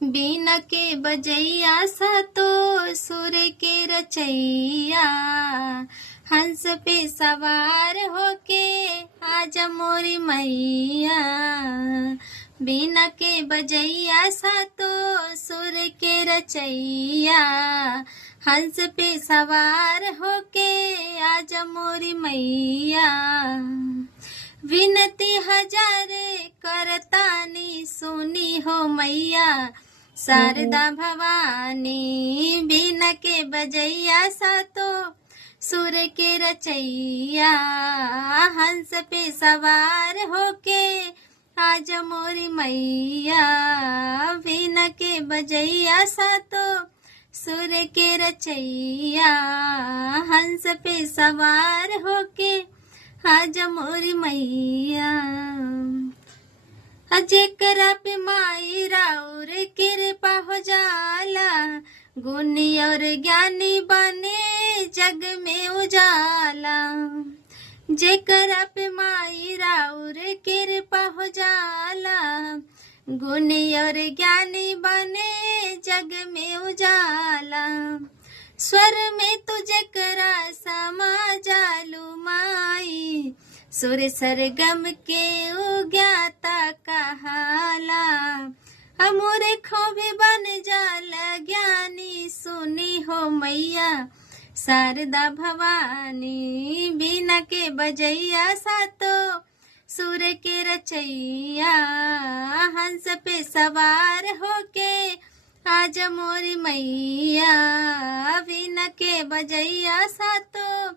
बीना के बजैया सातो सुर के रचैया, हंस पे सवार होके आजा मोरी मैया। बीना के बजैया सातो सुर के रचैया, हंस पे सवार होके आजा मोरी मैया। विनती हजारे करतानी सुनी हो मैया, शारदा भवानी। बीना के बजैया सातो सुर के रचैया, हंस पे सवार होके आज मोरी मैया। बीना के बजैया सातो सुर के रचैया, हंस पे सवार होके आज मोरी मैया। जेकरा पे माई राउर कृपा हो जाला, गुणी और ज्ञानी बने जग में उजाला। जेकरा पे माई राउर कृपा हो जाला, गुणी और ज्ञानी बने जग में उजाला। स्वर में तुझे करा समा जालू माई, सुर सरगम के उज्ञाता कहाला। हमरे खोबे बन जाला ज्ञानी सुनी हो मैया, शारदा भवानी। बीना के बजैया सातो सुर के रचैया, हंस पे सवार होके आज मोरी मैया। बीना के बजैया सातो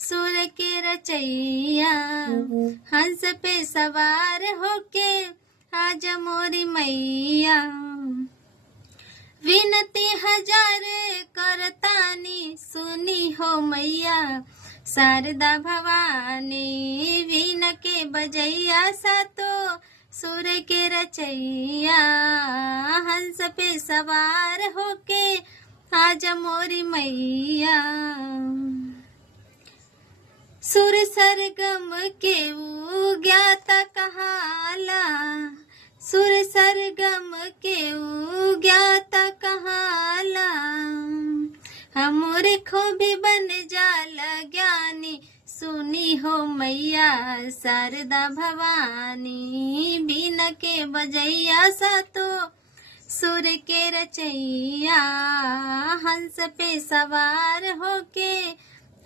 सुर के रचैया, हंस पे सवार होके आज मोरी मैया। विनती हजार करतानी सुनी हो मैया, शारदा भवानी। बीना के बजैया सातो सुर के रचैया, हंस पे सवार होके आज मोरी मैया। सुर सरगम के उज्ञाता कहाला, सुर सरगम के उज्ञाता कहाला। हमरे खोबे बन जाला ज्ञानी सुनी हो मैया, शारदा भवानी। बीना के बजैया सातो सुर के रचैया, हंस पे सवार होके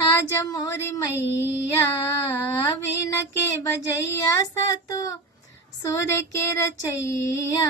आज मोरी मैया। बीना के बजैया सातो सुर के रचैया।